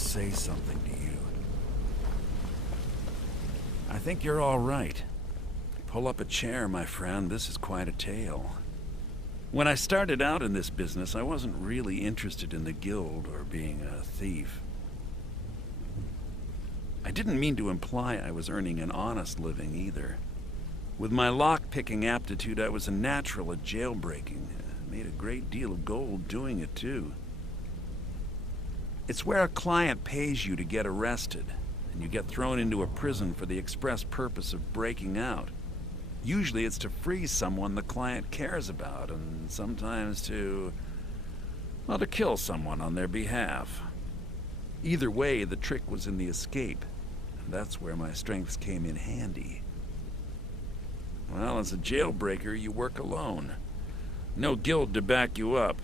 say something to you. I think you're all right. Pull up a chair, my friend. This is quite a tale. When I started out in this business, I wasn't really interested in the guild or being a thief. I didn't mean to imply I was earning an honest living either. With my lock-picking aptitude, I was a natural at jailbreaking. I made a great deal of gold doing it, too. It's where a client pays you to get arrested, and you get thrown into a prison for the express purpose of breaking out. Usually it's to free someone the client cares about, and sometimes to kill someone on their behalf. Either way, the trick was in the escape, and that's where my strengths came in handy. Well, as a jailbreaker, you work alone. No guild to back you up.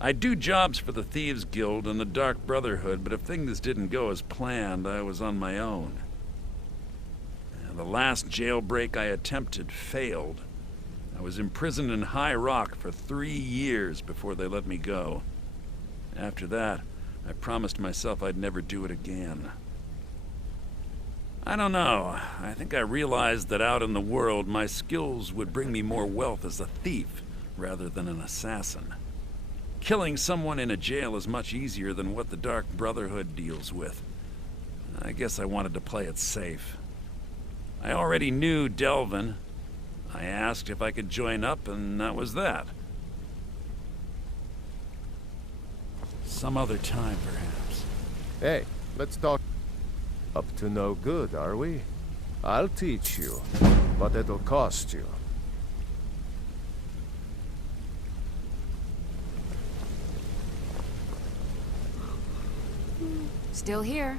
I do jobs for the Thieves Guild and the Dark Brotherhood, but if things didn't go as planned, I was on my own. The last jailbreak I attempted failed. I was imprisoned in High Rock for 3 years before they let me go. After that, I promised myself I'd never do it again. I don't know. I think I realized that out in the world, my skills would bring me more wealth as a thief rather than an assassin. Killing someone in a jail is much easier than what the Dark Brotherhood deals with. I guess I wanted to play it safe. I already knew Delvin. I asked if I could join up, and that was that. Some other time, perhaps. Hey, let's talk. Up to no good, are we? I'll teach you, but it'll cost you. Still here.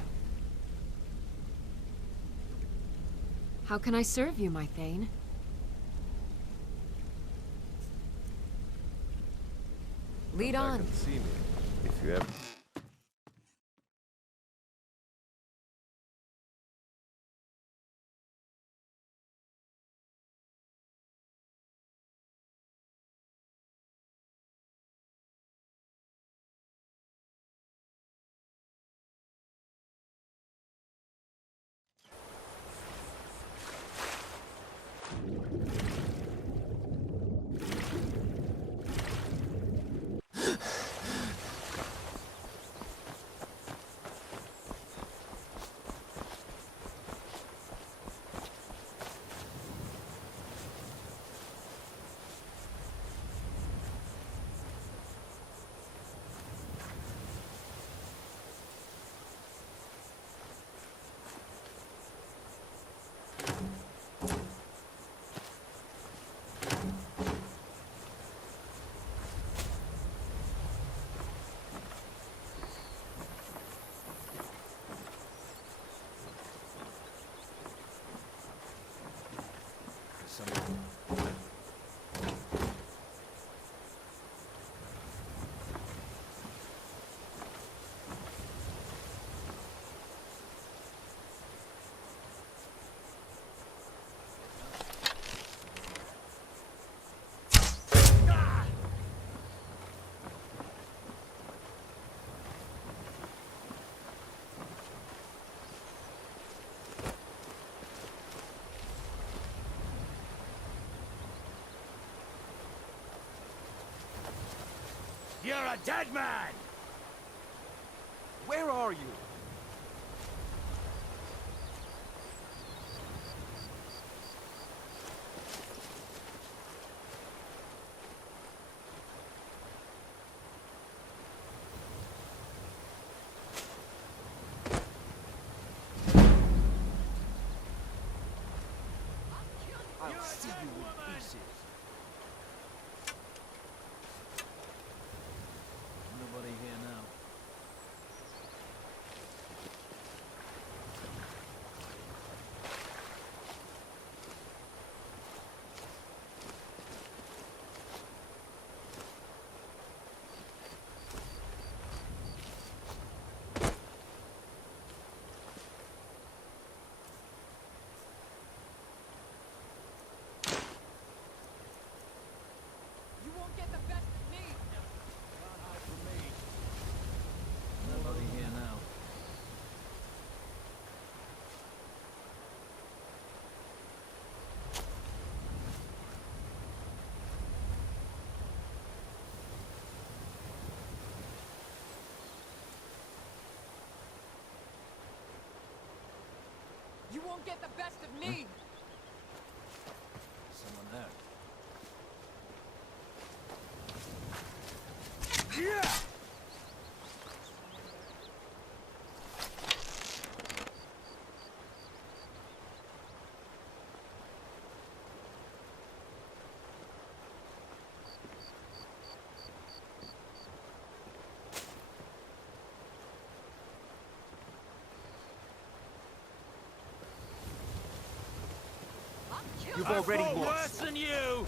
How can I serve you, my Thane? Lead on. Back and see me if you ever. You're a dead man! Where are you? I'll see you in pieces. Nobody here now. get the best of me! Someone there. You've already lost. Worse than you!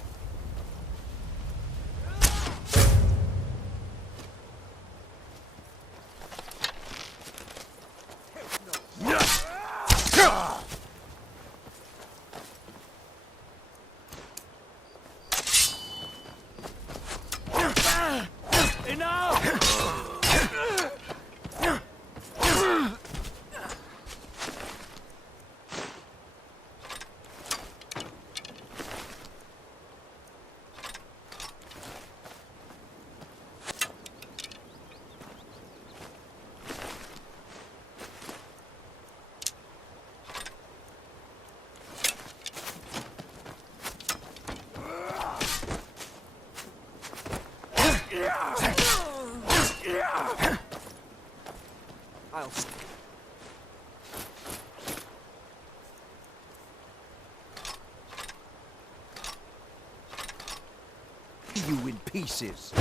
I'll... you in pieces.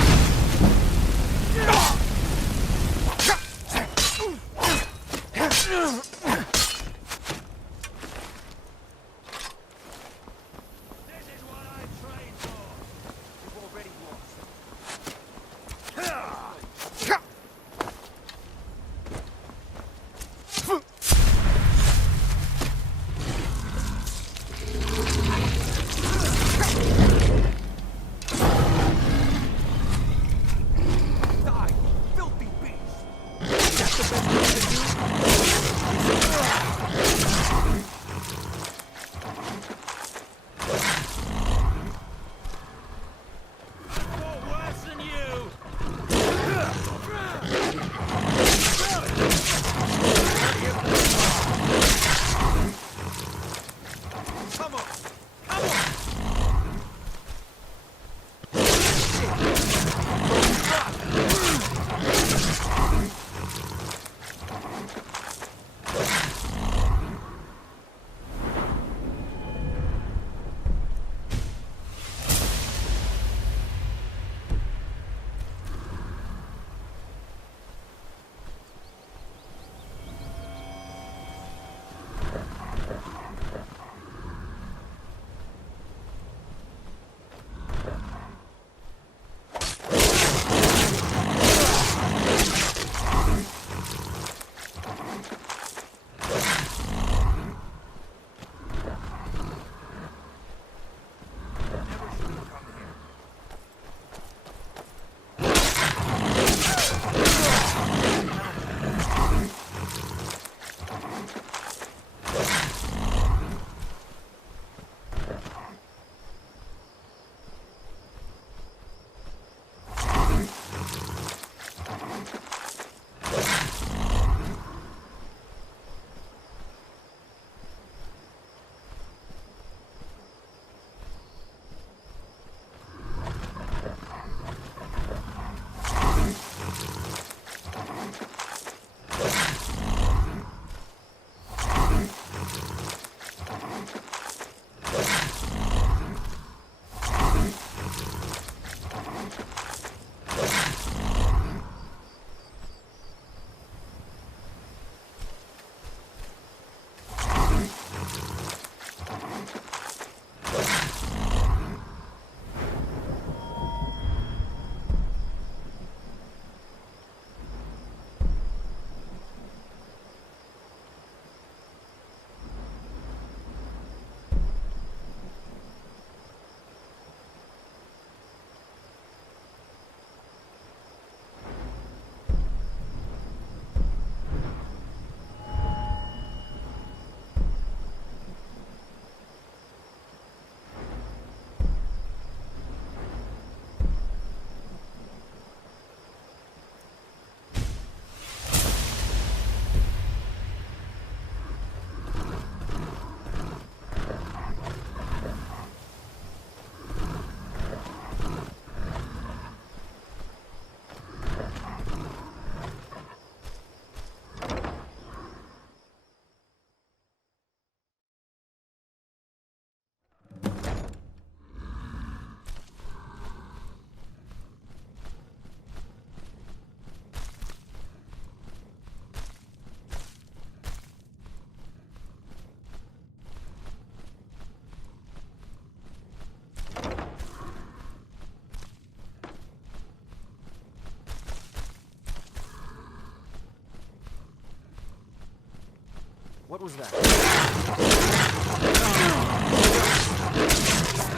What was that?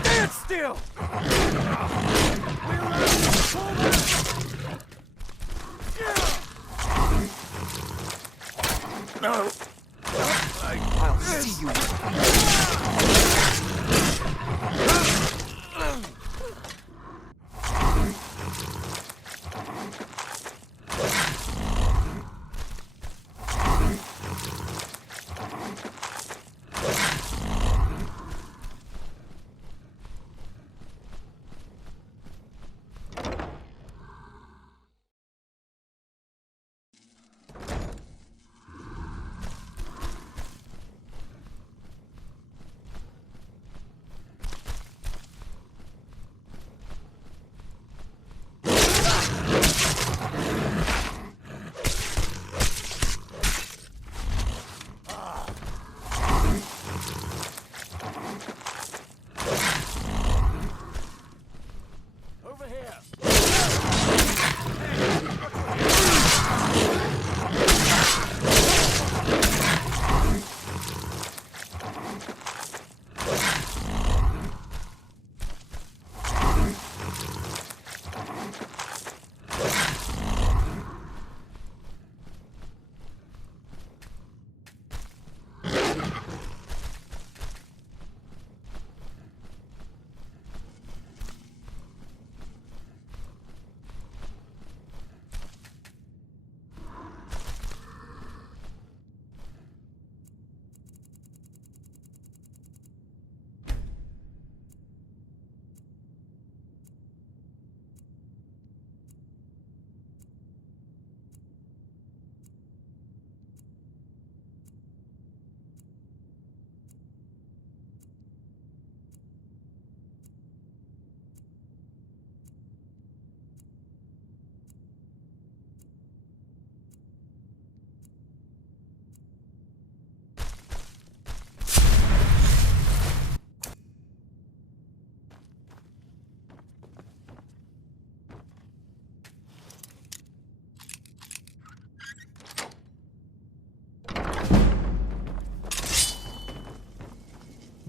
Stand still! No! I'll see you. Over here!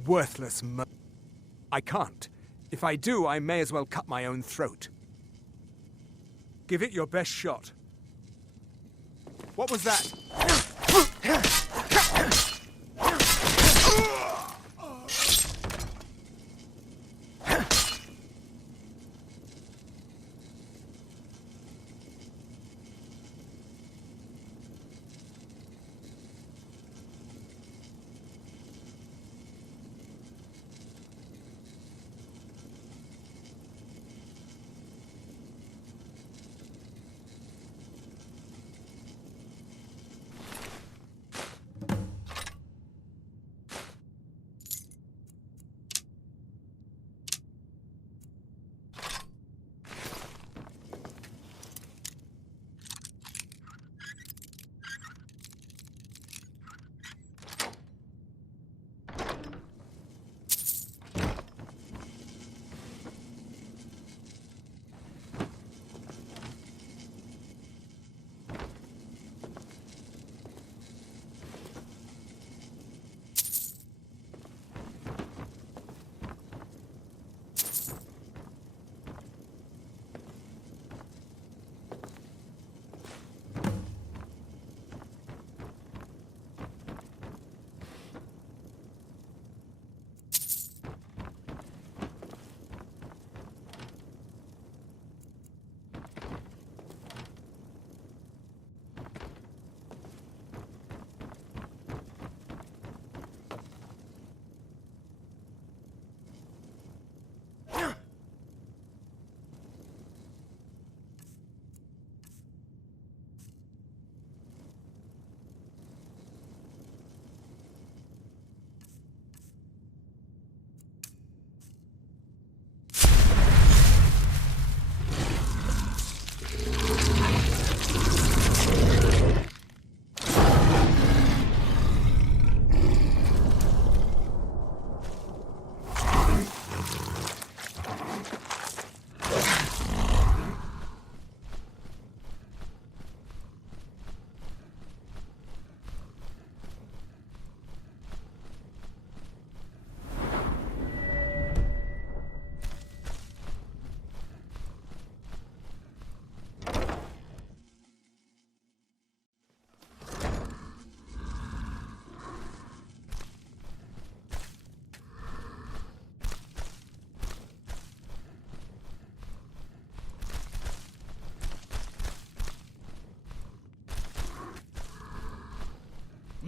Worthless I can't. If I do, I may as well cut my own throat. Give it your best shot. What was that?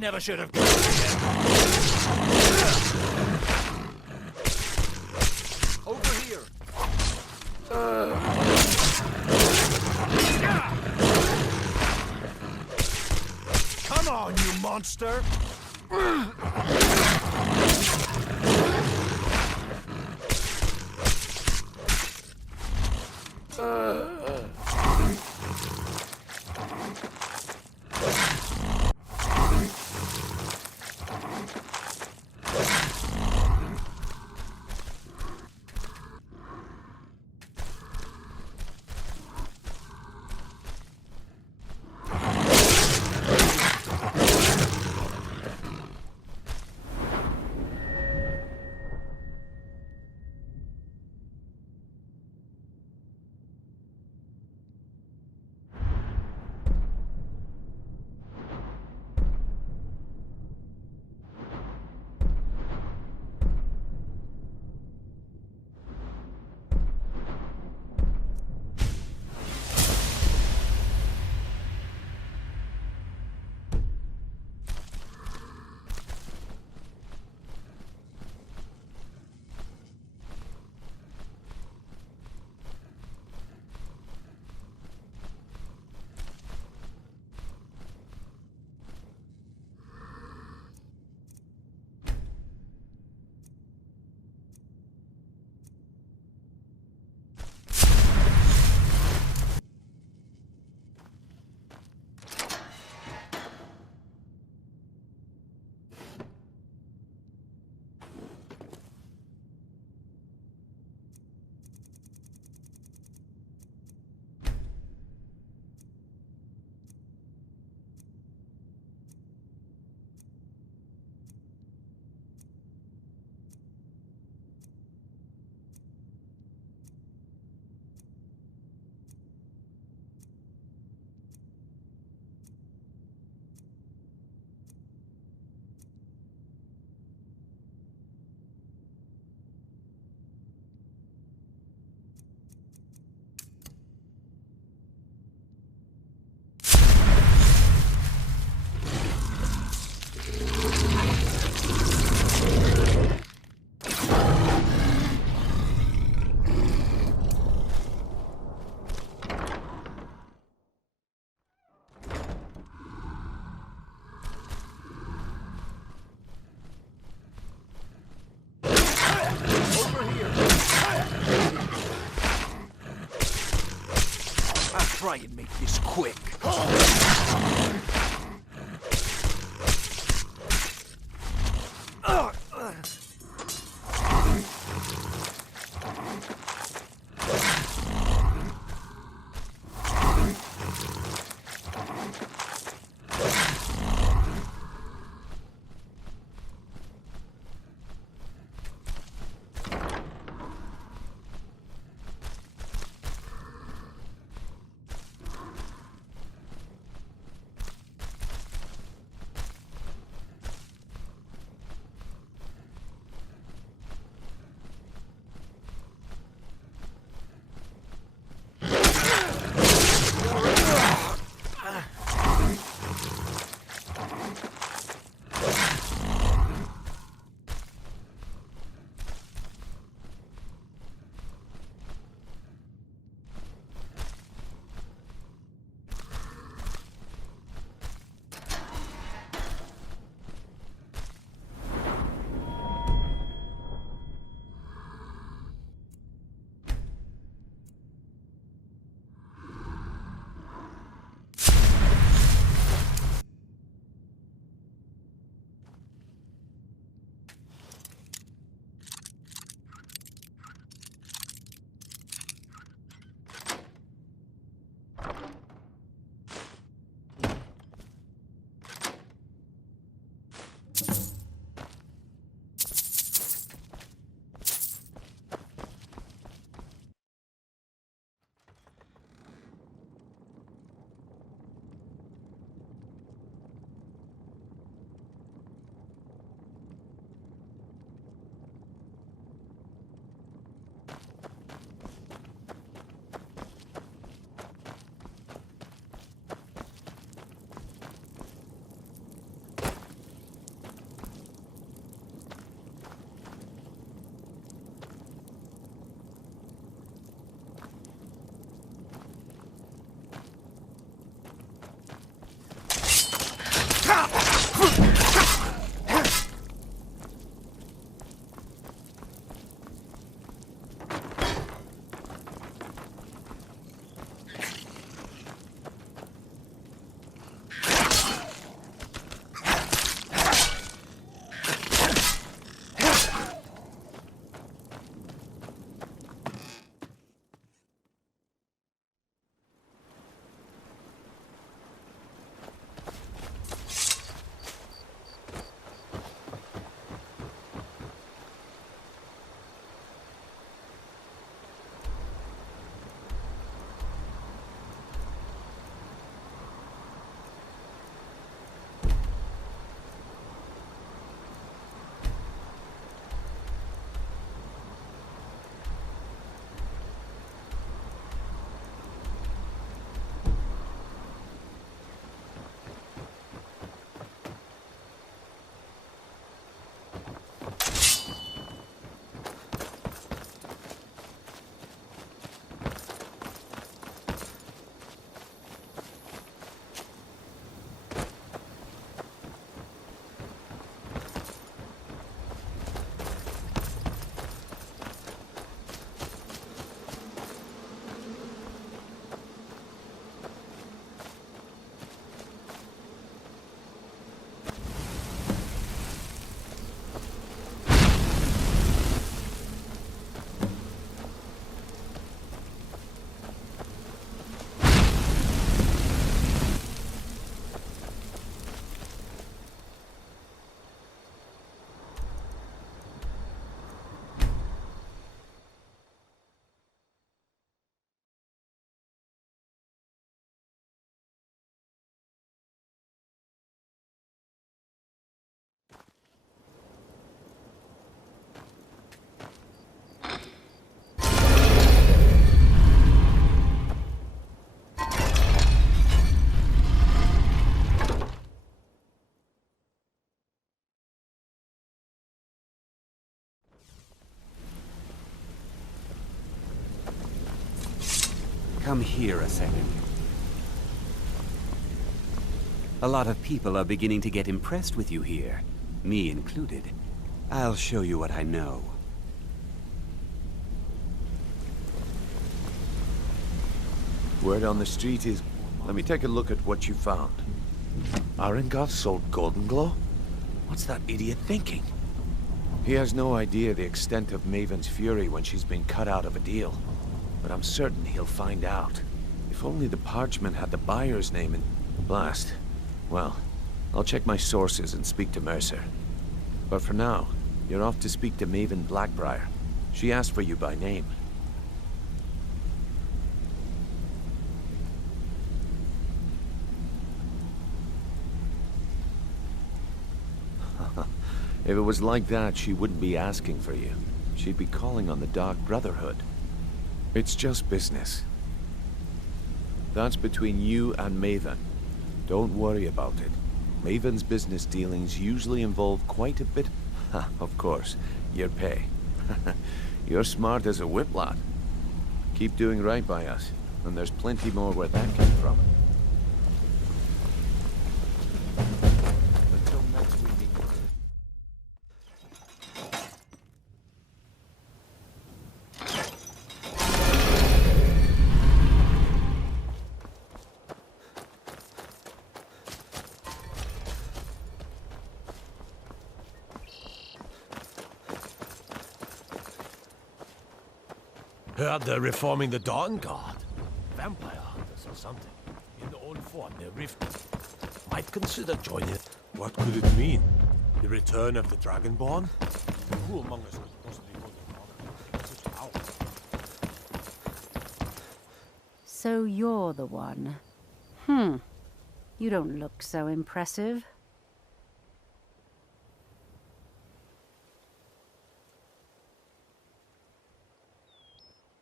Never should have. Over here. Come on, you monster! Try and make this quick. Come here a second. A lot of people are beginning to get impressed with you here, me included. I'll show you what I know. Word on the street is... Let me take a look at what you found. Arengoth sold Golden Glow? What's that idiot thinking? He has no idea the extent of Maven's fury when she's been cut out of a deal. But I'm certain he'll find out. If only the parchment had the buyer's name in... Blast. Well, I'll check my sources and speak to Mercer. But for now, you're off to speak to Maven Blackbriar. She asked for you by name. If it was like that, she wouldn't be asking for you. She'd be calling on the Dark Brotherhood. It's just business. That's between you and Maven. Don't worry about it. Maven's business dealings usually involve quite a bit... Of course, your pay. You're smart as a whip, lad. Keep doing right by us, and there's plenty more where that came from. Until next we meet. Heard they're reforming the Dawn Guard. Vampire hunters or something. In the old fort near Rift. Might consider joining. What could it mean? The return of the Dragonborn? Who among us could possibly go to such power? So you're the one. You don't look so impressive.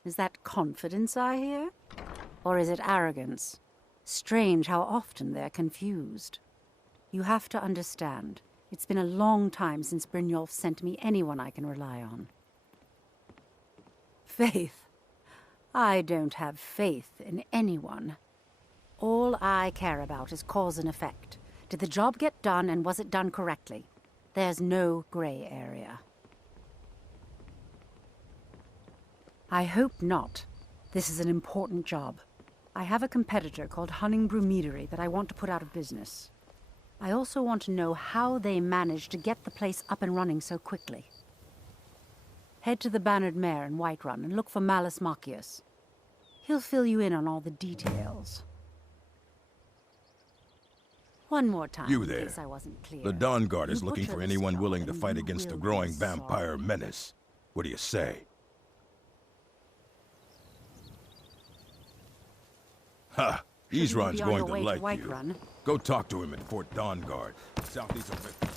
Is that confidence I hear? Or is it arrogance? Strange how often they're confused. You have to understand, it's been a long time since Brynjolf sent me anyone I can rely on. Faith? I don't have faith in anyone. All I care about is cause and effect. Did the job get done, and was it done correctly? There's no gray area. I hope not. This is an important job. I have a competitor called Hunningbrew Meadery that I want to put out of business. I also want to know how they managed to get the place up and running so quickly. Head to the Bannered Mare in Whiterun and look for Malus Machius. He'll fill you in on all the details. One more time, You in there. case I wasn't clear. The Dawn Guard is You looking butcher for this anyone job willing to and fight you against the will growing be vampire sorry. menace. What do you say? Ha! Shouldn't you Ezron's be on going your to way like you. Whiterun? Go talk to him at Fort Dawn Guard, southeast of Memphis.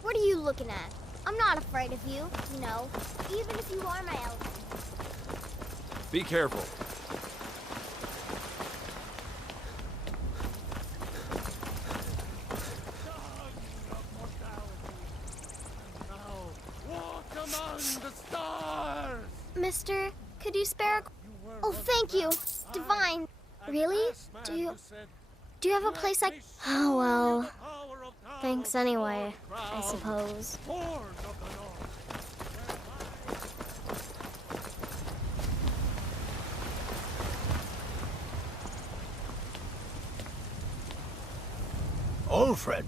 What are you looking at? I'm not afraid of you, you know, even if you are my elephant. Be careful. Mister, could you spare a... Oh, thank you. Divine. Really? Do you have a place I... Oh, well... Thanks anyway, I suppose. Alfred.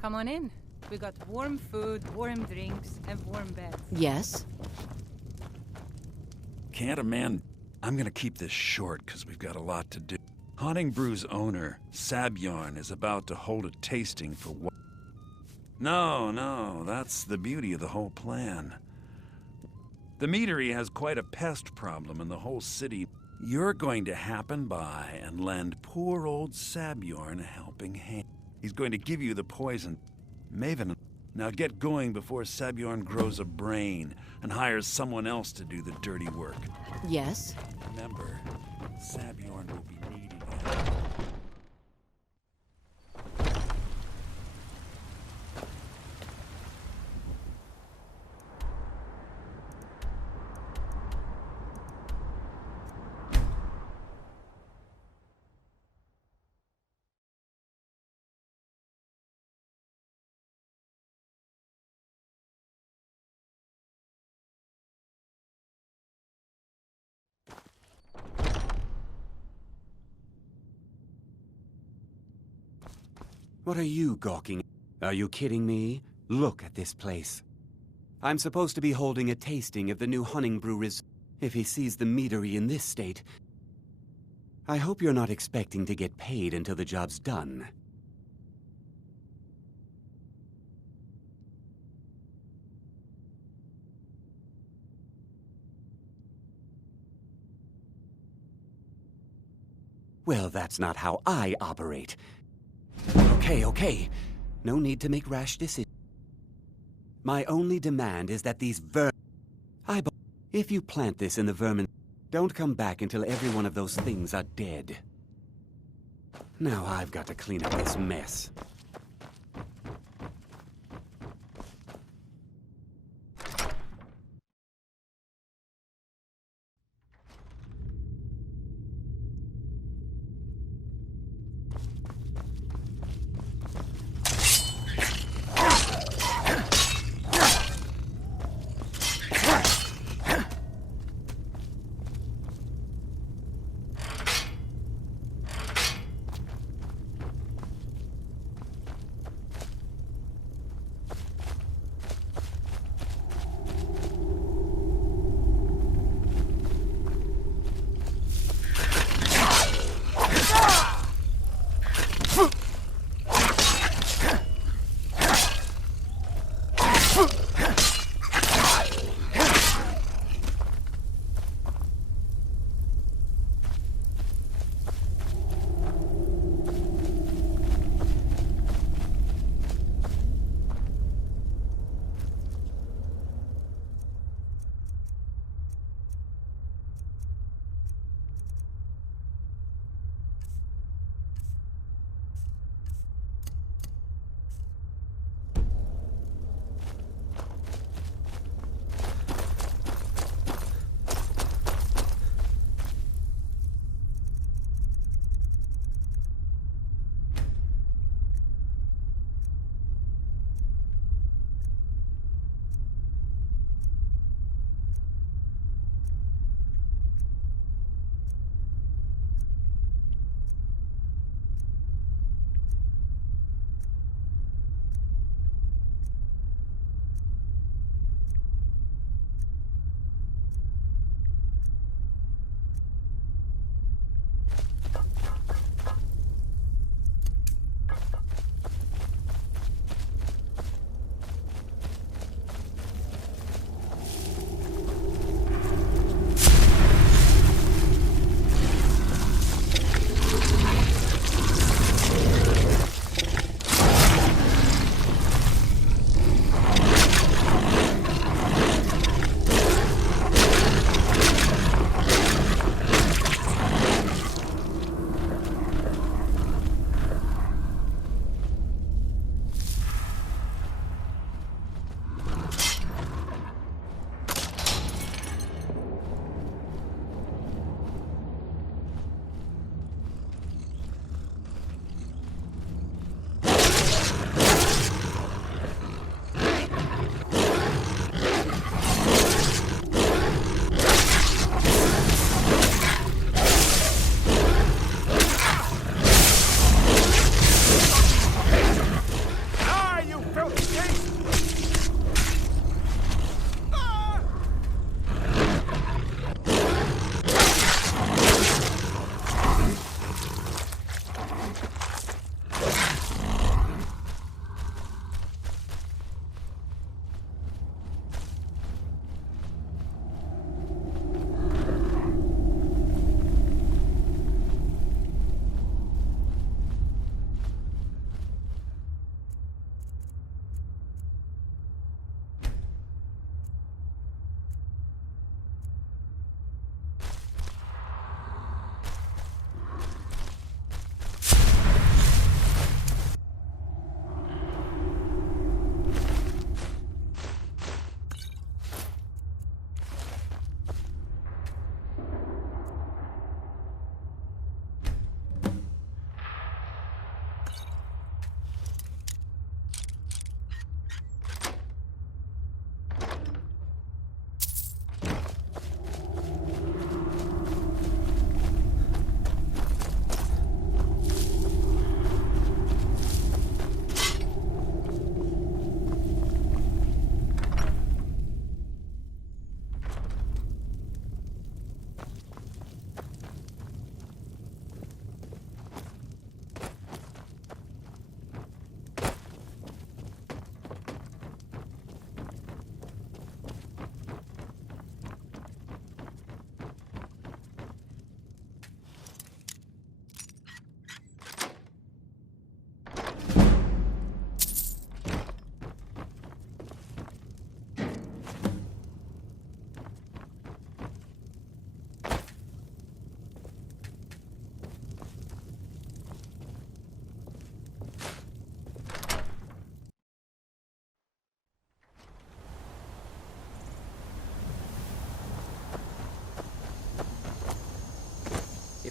Come on in. We got warm food, warm drinks, and warm beds. Yes? Can't a man... I'm gonna keep this short, because we've got a lot to do. Haunting Brew's owner, Sabjorn, is about to hold a tasting for what? No, that's the beauty of the whole plan. The meadery has quite a pest problem in the whole city. You're going to happen by and lend poor old Sabjorn a helping hand. He's going to give you the poison. Maven, now get going before Sabjorn grows a brain and hires someone else to do the dirty work. Yes? Remember, Sabjorn will be needing you. What are you gawking? Are you kidding me? Look at this place. I'm supposed to be holding a tasting of the new Hunning Brew If he sees the meadery in this state, I hope you're not expecting to get paid until the job's done. Well, that's not how I operate. Okay. No need to make rash decisions. My only demand is that these If you plant this in the vermin, don't come back until every one of those things are dead. Now I've got to clean up this mess.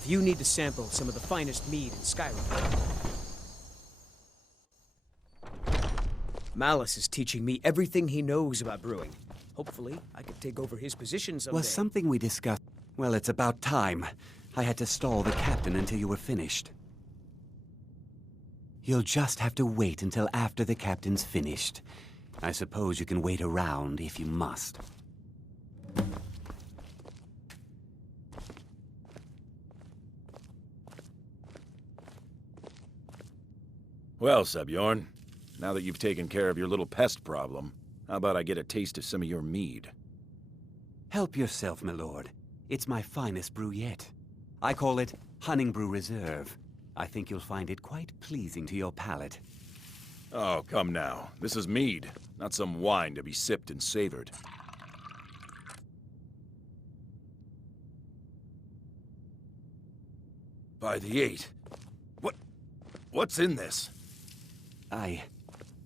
if you need to sample some of the finest mead in Skyrim. Malice is teaching me everything he knows about brewing. Hopefully, I could take over his position someday. Was something we discussed? Well, it's about time. I had to stall the captain until you were finished. You'll just have to wait until after the captain's finished. I suppose you can wait around if you must. Well, Sebjorn, now that you've taken care of your little pest problem, how about I get a taste of some of your mead? Help yourself, my lord. It's my finest brew yet. I call it Hunning Brew Reserve. I think you'll find it quite pleasing to your palate. Oh, come now. This is mead, not some wine to be sipped and savored. By the 8. What's in this?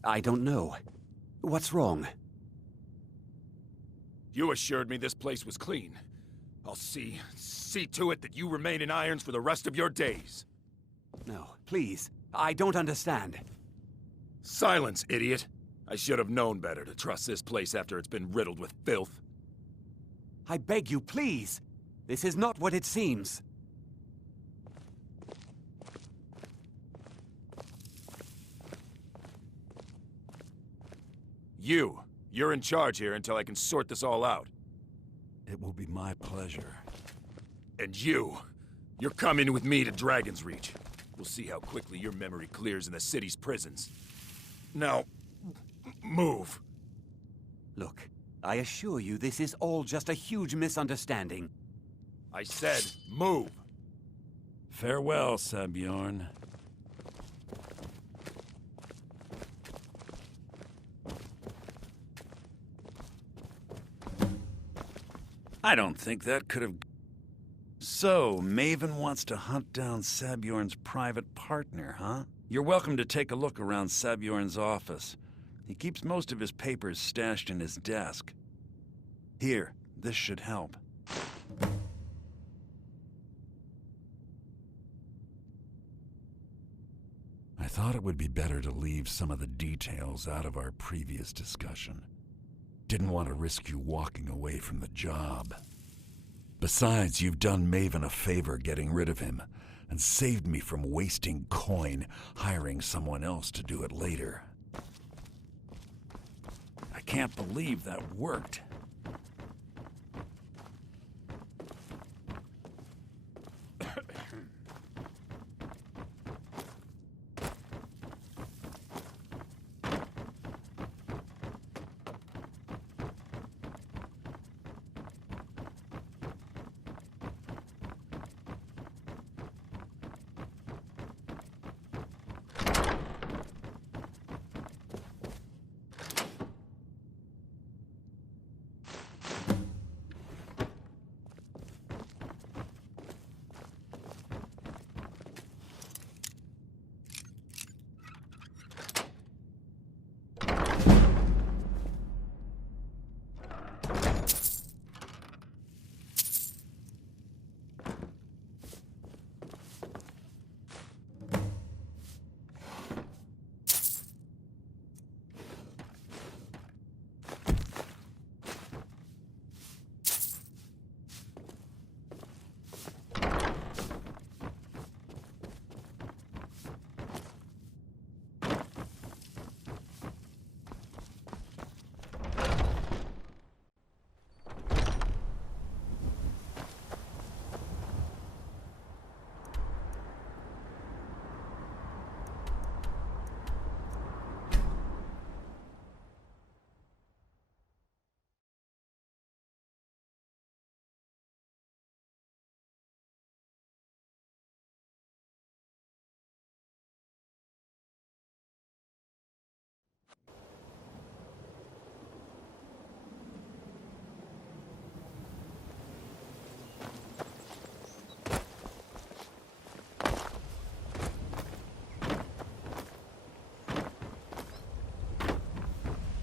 I don't know. What's wrong? You assured me this place was clean. I'll see to it that you remain in irons for the rest of your days. No, please. I don't understand. Silence, idiot. I should have known better to trust this place after it's been riddled with filth. I beg you, please. This is not what it seems. You're in charge here until I can sort this all out. It will be my pleasure. And you're coming with me to Dragon's Reach. We'll see how quickly your memory clears in the city's prisons. Now, move. Look, I assure you this is all just a huge misunderstanding. I said, move. Farewell, Sebjorn. I don't think that could have... So, Maven wants to hunt down Sebjorn's private partner, huh? You're welcome to take a look around Sebjorn's office. He keeps most of his papers stashed in his desk. Here, this should help. I thought it would be better to leave some of the details out of our previous discussion. Didn't want to risk you walking away from the job. Besides, you've done Maven a favor getting rid of him, and saved me from wasting coin hiring someone else to do it later. I can't believe that worked.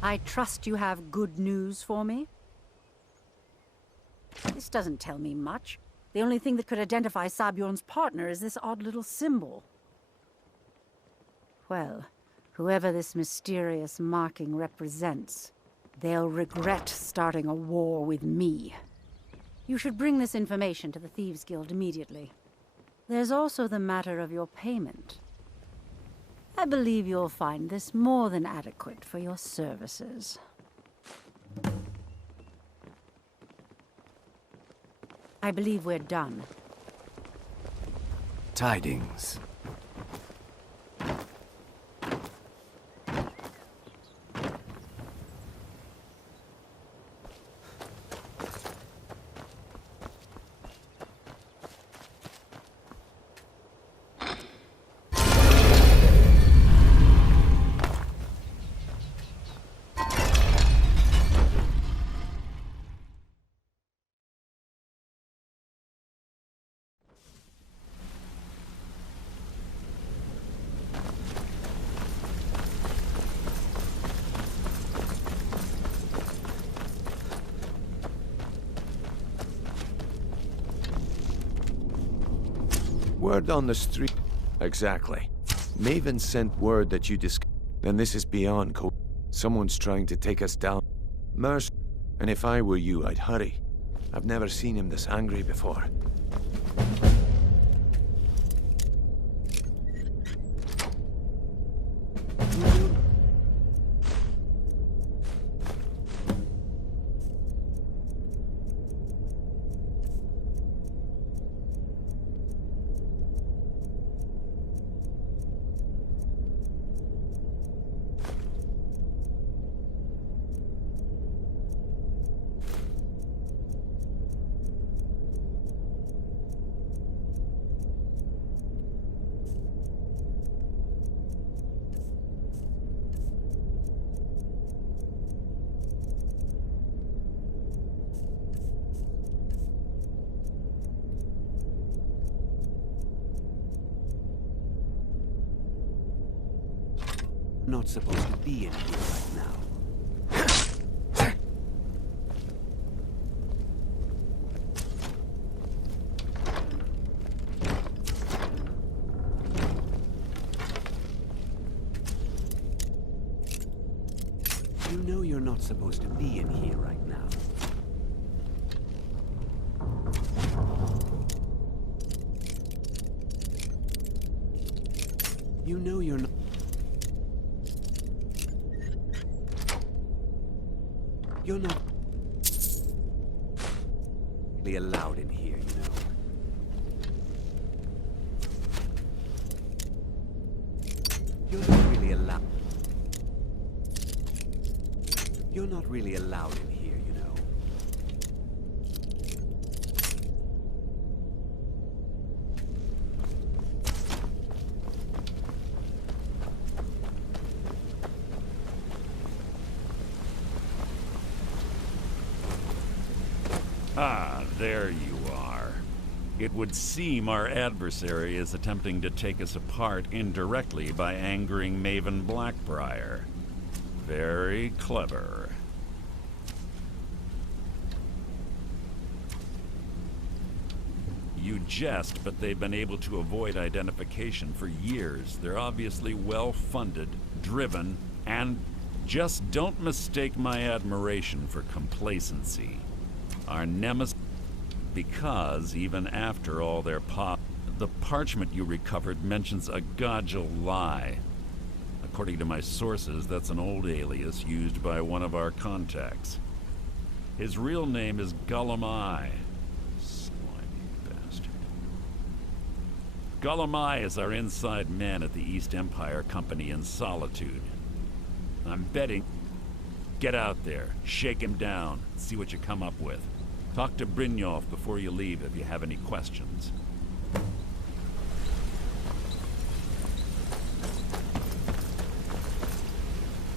I trust you have good news for me? This doesn't tell me much. The only thing that could identify Sabjorn's partner is this odd little symbol. Well, whoever this mysterious marking represents, they'll regret starting a war with me. You should bring this information to the Thieves' Guild immediately. There's also the matter of your payment. I believe you'll find this more than adequate for your services. I believe we're done. Tidings. Word on the street. Exactly. Maven sent word that you Then this is beyond Someone's trying to take us down. Mercer. And if I were you, I'd hurry. I've never seen him this angry before. Not supposed to be in here right now. You know you're not supposed to be in here right now. You know you're not... You're not really allowed in here, you know. You're not really allowed. You're not really allowed in here, you know. Ah, there you are. It would seem our adversary is attempting to take us apart indirectly by angering Maven Blackbriar. Very clever. You jest, but they've been able to avoid identification for years. They're obviously well-funded, driven, and just don't mistake my admiration for complacency. Our nemesis, because even after all their the parchment you recovered mentions a Godgel lie. According to my sources, that's an old alias used by one of our contacts. His real name is Gullumai. Slimy bastard. Gullumai is our inside man at the East Empire Company in Solitude. I'm betting... Get out there, shake him down, see what you come up with. Talk to Brynjolf before you leave if you have any questions.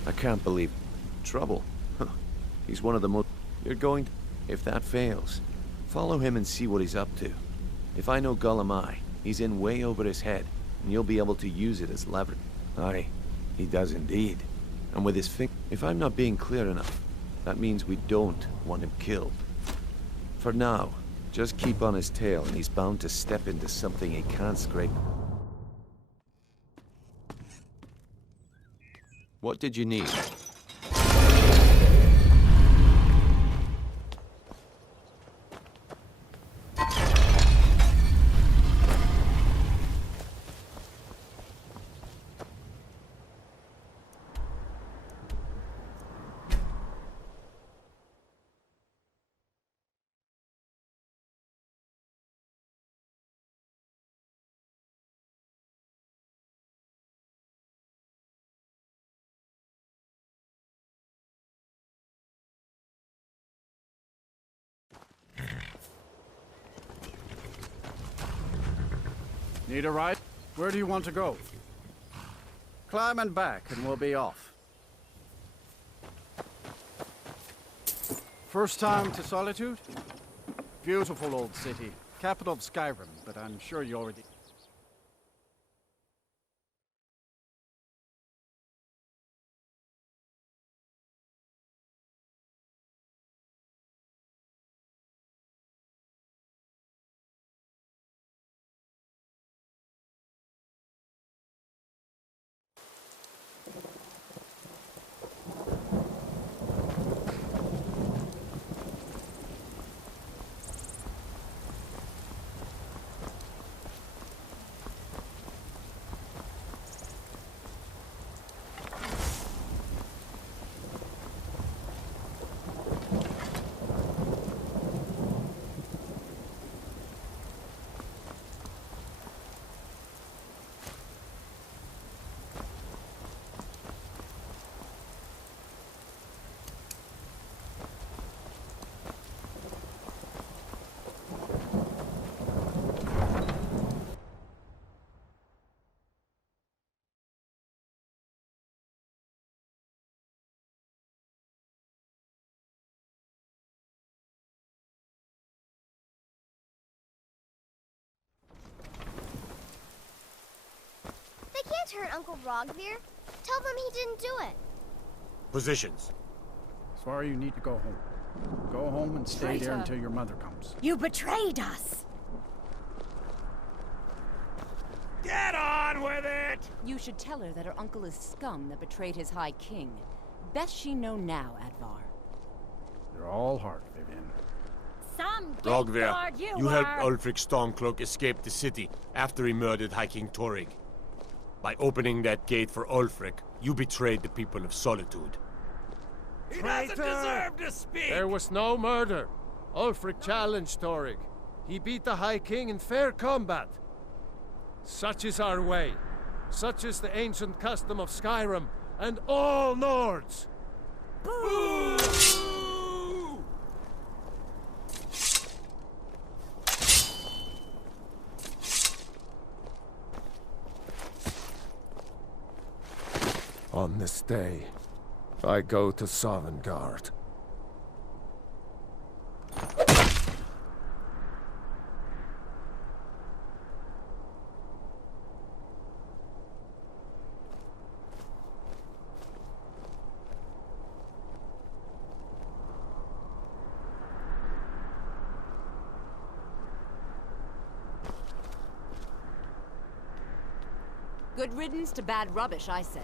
I can't believe... Trouble? Huh. He's one of the most... You're going to... If that fails, follow him and see what he's up to. If I know Gullumai, he's in way over his head, and you'll be able to use it as leverage. Aye, he does indeed. And with his finger... If I'm not being clear enough, that means we don't want him killed. For now, Just keep on his tail, and he's bound to step into something he can't scrape. What did you need? Need a ride? Where do you want to go? Climb and back, and we'll be off. First time to Solitude? Beautiful old city. Capital of Skyrim, but I'm sure you already... They can't hurt Uncle Rogvir. Tell them he didn't do it. Positions. Svar, you need to go home. Go home and stay there until your mother comes. You betrayed us! Get on with it! You should tell her that her uncle is scum that betrayed his High King. Best she know now, Advar. They're all heart, Vivian. Some Rogvir, you helped Ulfric Stormcloak escape the city after he murdered High King Torrig. By opening that gate for Ulfric, you betrayed the people of Solitude. He doesn't deserve to speak! There was no murder. Ulfric challenged Torrig. He beat the High King in fair combat. Such is our way. Such is the ancient custom of Skyrim and all Nords. Boo! On this day, I go to Sovngarde. Good riddance to bad rubbish, I say.